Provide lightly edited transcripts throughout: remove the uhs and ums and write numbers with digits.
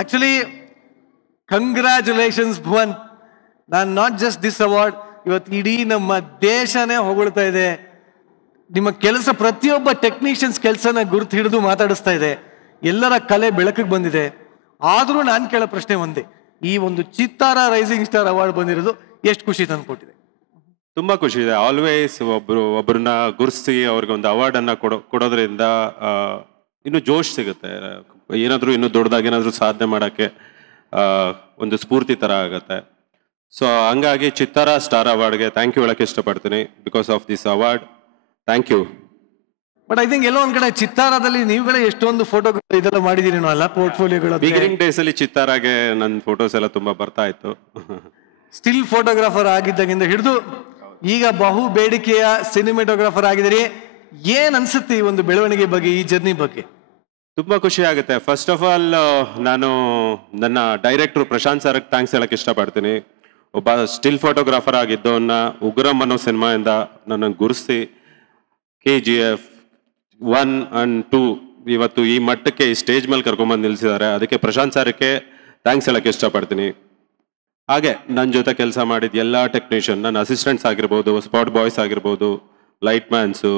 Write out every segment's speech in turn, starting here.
Actually congratulations Bhuvan. ನಾನು not just this award, ಇವತ್ತು ಇಡೀ ನಮ್ಮ ದೇಶನೇ ಹೊಗಳ್ತಾ ಇದೆ. ನಿಮ್ಮ ಕೆಲಸ ಪ್ರತಿಯೊಬ್ಬ ಟೆಕ್ನಿಷಿಯನ್ಸ್ ಕೆಲಸನ ಗುರುತು ಹಿಡಿದು ಮಾತಾಡಿಸ್ತಾ ಇದೆ. ಎಲ್ಲರ ಕಲೆ ಬೆಳಕಿಗೆ ಬಂದಿದೆ. ಆದರೂ ನಾನು ಕೇಳೋ ಪ್ರಶ್ನೆ ಒಂದೇ, ಈ ಒಂದು ಚಿತ್ತಾರ ರೈಸಿಂಗ್ ಸ್ಟಾರ್ ಅವಾರ್ಡ್ ಬಂದಿರೋದು ಎಷ್ಟು ಖುಷಿ ತಂದುಕೊಟ್ಟಿದೆ? ತುಂಬ ಖುಷಿ ಇದೆ. ಆಲ್ವೇಸ್ ಒಬ್ಬರನ್ನ ಗುರುತಿಸಿ ಅವ್ರಿಗೆ ಒಂದು ಅವಾರ್ಡನ್ನು ಕೊಡೋದ್ರಿಂದ ಇನ್ನೂ ಜೋಶ್ ಸಿಗುತ್ತೆ. ಏನಾದರೂ ಇನ್ನೂ ದೊಡ್ಡದಾಗಿ ಏನಾದರೂ ಸಾಧನೆ ಮಾಡೋಕ್ಕೆ ಒಂದು ಸ್ಫೂರ್ತಿ ಥರ ಆಗುತ್ತೆ. ಸೊ ಹಂಗಾಗಿ ಚಿತ್ತಾರ ಸ್ಟಾರ್ ಅವಾರ್ಡ್ಗೆ ಥ್ಯಾಂಕ್ ಯು ಹೇಳೋಕ್ಕೆ ಇಷ್ಟಪಡ್ತೀನಿ. Because of this award, thank you. But I think ಎಲ್ಲೋ ಒಂದ್ ಕಡೆ ಚಿತ್ತಾರದಲ್ಲಿ ನೀವುಗಳೇ ಎಷ್ಟೊಂದು ಫೋಟೋ ಇದೆಲ್ಲ ಮಾಡಿದೀರಿ ಅಲ್ಲ, ಪೋರ್ಟ್ಫೋಲಿಯೋಗಳು. ಬಿಗಿನಿಂಗ್ ಡೇಸ್ ಅಲ್ಲಿ ಚಿತ್ತಾರಾಗೆ ನನ್ನ ಫೋಟೋಸ್ ಎಲ್ಲ ತುಂಬಾ ಬರ್ತಾ ಇತ್ತು. ಸ್ಟಿಲ್ ಫೋಟೋಗ್ರಾಫರ್ ಆಗಿದ್ದಾಗಿಂದ ಹಿಡಿದು ಈಗ ಬಹು ಬೇಡಿಕೆಯ ಸಿನಿಮಾಟೋಗ್ರಾಫರ್ ಆಗಿದ್ದೀರಿ. ಏನ್ ಅನ್ಸುತ್ತೆ ಈ ಒಂದು ಬೆಳವಣಿಗೆ ಬಗ್ಗೆ, ಈ ಜರ್ನಿ ಬಗ್ಗೆ? ತುಂಬಾ ಖುಷಿ ಆಗುತ್ತೆ. ಫಸ್ಟ್ ಆಫ್ ಆಲ್ ನಾನು ನನ್ನ ಡೈರೆಕ್ಟರ್ ಪ್ರಶಾಂತ್ ಸರ್ಗೆ ಥ್ಯಾಂಕ್ಸ್ ಹೇಳಕ್ ಇಷ್ಟಪಡ್ತೀನಿ. ಒಬ್ಬ ಸ್ಟಿಲ್ ಫೋಟೋಗ್ರಾಫರ್ ಆಗಿದ್ದವನ್ನ ಉಗ್ರಂ ಅನ್ನೋ ಸಿನಿಮಾಯಿಂದ ನನ್ನ ಗುರುಸಿ KGF 1 and 2 ಇವತ್ತು ಈ ಮಟ್ಟಕ್ಕೆ ಈ ಸ್ಟೇಜ್ ಮೇಲೆ ಕರ್ಕೊಂಬಂದು ನಿಲ್ಸಿದ್ದಾರೆ. ಅದಕ್ಕೆ ಪ್ರಶಾಂತ್ ಸರ್ಗೆ ಥ್ಯಾಂಕ್ಸ್ ಹೇಳಕ್ಕೆ ಇಷ್ಟಪಡ್ತೀನಿ. ಹಾಗೆ ನನ್ನ ಜೊತೆ ಕೆಲಸ ಮಾಡಿದ ಎಲ್ಲ ಟೆಕ್ನಿಷಿಯನ್, ನನ್ನ ಅಸಿಸ್ಟೆಂಟ್ಸ್ ಆಗಿರ್ಬೋದು, ಸ್ಪಾಟ್ ಬಾಯ್ಸ್ ಆಗಿರ್ಬೋದು, ಲೈಟ್ ಮ್ಯಾನ್ಸು,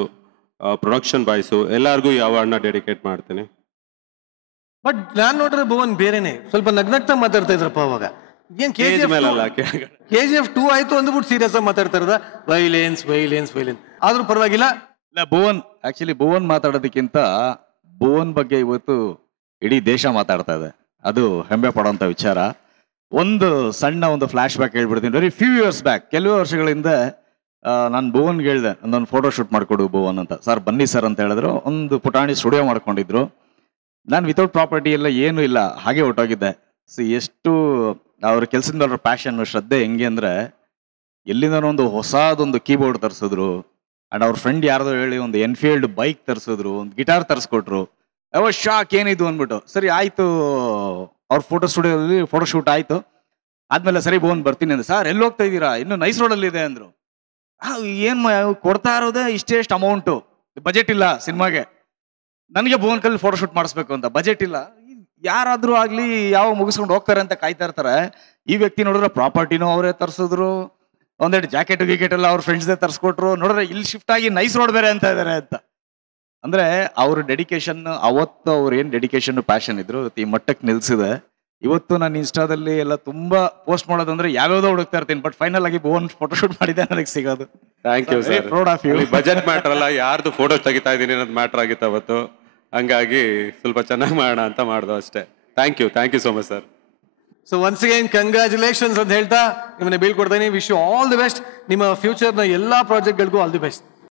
ಪ್ರೊಡಕ್ಷನ್ ಬಾಯ್ಸು, ಎಲ್ಲರಿಗೂ ಈ ಅವಾರ್ಡ್ನ ಡೆಡಿಕೇಟ್ ಮಾಡ್ತೀನಿ. ಬಟ್ ನಾನು ನೋಡ್ರೆ ಭುವನ್ ಬೇರೆನೆ ಸ್ವಲ್ಪ ನಗ್ನಗ್ತಾ ಮಾತಾಡ್ತಾ ಇದ್ರಪ್ಪ ಅವಾಗ. ಏನ್ KGF 2 ಆಯ್ತು ಅಂದ್ಬಿಟ್ಟು ಸೀರಿಯಸ್ ಆಗಿ ಮಾತಾಡ್ತಾ ಇರೋದ? ವೈಲೆನ್ಸ್ ವೈಲೆನ್ಸ್ ವೈಲೆನ್ಸ್ ಆದ್ರೂ ಪರವಾಗಿಲ್ಲ. ಇಲ್ಲ, ಭುವನ್ ಆಕ್ಚುಲಿ ಭುವನ್ ಮಾತಾಡೋದಕ್ಕಿಂತ ಭುವನ್ ಬಗ್ಗೆ ಇವತ್ತು ಇಡೀ ದೇಶ ಮಾತಾಡ್ತಾ ಇದೆ. ಅದು ಹೆಮ್ಮೆ ಪಡೋಂಥ ವಿಚಾರ. ಒಂದು ಸಣ್ಣ ಒಂದು ಫ್ಲಾಶ್ ಬ್ಯಾಕ್ ಹೇಳ್ಬಿಡ್ತೀನಿ. ವೆರಿ ಫ್ಯೂ ಇಯರ್ಸ್ ಬ್ಯಾಕ್, ಕೆಲವು ವರ್ಷಗಳಿಂದ ನಾನು ಭುವನ್ಗೆ ಹೇಳಿದೆ, ಒಂದೊಂದು ಫೋಟೋ ಶೂಟ್ ಮಾಡಿಕೊಡು ಭುವನ್ ಅಂತ. ಸರ್ ಬನ್ನಿ ಸರ್ ಅಂತ ಹೇಳಿದ್ರು. ಒಂದು ಪುಟಾಣಿ ಸ್ಟುಡಿಯೋ ಮಾಡ್ಕೊಂಡಿದ್ರು. ನಾನು ವಿತೌಟ್ ಪ್ರಾಪರ್ಟಿ ಎಲ್ಲ ಏನೂ ಇಲ್ಲ, ಹಾಗೆ ಹೊಟ್ಟೋಗಿದ್ದೆ. ಎಷ್ಟು ಅವ್ರ ಕೆಲಸದ ಮೇಲೆ ಪ್ಯಾಷನ್, ಶ್ರದ್ಧೆ ಹೆಂಗೆ ಅಂದರೆ, ಎಲ್ಲಿಂದ ಒಂದು ಹೊಸದೊಂದು ಕೀಬೋರ್ಡ್ ತರಿಸಿದ್ರು. ಆ್ಯಂಡ್ ಅವ್ರ ಫ್ರೆಂಡ್ ಯಾರ್ದೋ ಹೇಳಿ ಒಂದು ಎನ್ಫೀಲ್ಡ್ ಬೈಕ್ ತರಿಸಿದ್ರು, ಒಂದು ಗಿಟಾರ್ ತರಿಸ್ಕೊಟ್ರು. ಅವ ಶಾಕ್ ಏನಿದು ಅಂದ್ಬಿಟ್ಟು, ಸರಿ ಆಯಿತು ಅವ್ರ ಫೋಟೋ ಸ್ಟುಡಿಯೋದಲ್ಲಿ ಫೋಟೋ ಶೂಟ್ ಆಯಿತು. ಆದಮೇಲೆ ಸರಿ ಭುವನ್ ಬರ್ತೀನಿ ಅಂದ್ರೆ, ಸರ್ ಎಲ್ಲಿ ಹೋಗ್ತಾ ಇದ್ದೀರಾ? ಇನ್ನೂ ನೈಸ್ ರೋಡಲ್ಲಿದೆ ಅಂದರು. ಏನು ಕೊಡ್ತಾ ಇರೋದೇ ಇಷ್ಟೆಷ್ಟು ಅಮೌಂಟು, ಬಜೆಟ್ ಇಲ್ಲ ಸಿನಿಮಾಗೆ. ನನಗೆ ಭುವನ್ ಕಲ್ಲಿ ಫೋಟೋ ಶೂಟ್ ಮಾಡಿಸ್ಬೇಕು ಅಂತ ಬಜೆಟ್ ಇಲ್ಲ. ಯಾರಾದರೂ ಆಗಲಿ ಯಾವ ಮುಗಿಸ್ಕೊಂಡು ಹೋಗ್ತಾರೆ ಅಂತ ಕಾಯ್ತಾ ಇರ್ತಾರೆ. ಈ ವ್ಯಕ್ತಿ ನೋಡಿದ್ರೆ ಪ್ರಾಪರ್ಟಿನೂ ಅವರೇ ತರಿಸಿದ್ರು, ಒಂದೆರಡು ಜಾಕೆಟ್ ಗಿಕೆಟ್ ಎಲ್ಲ ಅವ್ರ ಫ್ರೆಂಡ್ಸ್ದೇ ತರಿಸ್ಕೊಟ್ರು. ನೋಡಿದ್ರೆ ಇಲ್ಲಿ ಶಿಫ್ಟ್ ಆಗಿ ನೈಸ್ ರೋಡ್ ಬೇರೆ ಅಂತ ಇದ್ದಾರೆ ಅಂತ. ಅಂದರೆ ಅವ್ರ ಡೆಡಿಕೇಶನ್, ಅವತ್ತು ಅವ್ರು ಏನು ಡೆಡಿಕೇಶನ್ ಪ್ಯಾಷನ್ ಇದ್ರು ಈ ಮಟ್ಟಕ್ಕೆ ನಿಲ್ಸಿದೆ. ಇವತ್ತು ನಾನು ಇನ್ಸ್ಟಾದಲ್ಲಿ ಎಲ್ಲ ತುಂಬ ಪೋಸ್ಟ್ ಮಾಡೋದಂದ್ರೆ ಯಾವ್ಯಾವುದೋ ಹುಡುಕ್ತಾ ಇರ್ತೀನಿ. ಬಟ್ ಫೈನಲ್ ಆಗಿ ಭುವನ್ ಫೋಟೋ ಶೂಟ್ ಮಾಡಿದ್ದೆ ನನಗೆ ಸಿಗೋದು. Thank you sir. Proud of you. Budget matter ಅಲ್ಲ, ಯಾರ್ದು ಫೋಟೋ ತೆಗಿತಾ ಇದ್ದೀನಿ ಅನ್ನೋದು ಮ್ಯಾಟರ್ ಆಗಿತ್ತು ಅವತ್ತು. ಹಂಗಾಗಿ ಸ್ವಲ್ಪ ಚೆನ್ನಾಗಿ ಮಾಡೋಣ ಅಂತ ಮಾಡ್ದು ಅಷ್ಟೇ. Thank you so much sir. So once again congratulations ಅಂತ ಹೇಳ್ತಾ ನಿಮ್ಮನ್ನ ಬೀಳ್ಕೊಡ್ತೀನಿ. Wish you all the best. ನಿಮ್ಮ ಫ್ಯೂಚರ್ನ ಎಲ್ಲ ಪ್ರಾಜೆಕ್ಟ್ಗಳಿಗೂ ಆಲ್ ದಿ ಬೆಸ್ಟ್.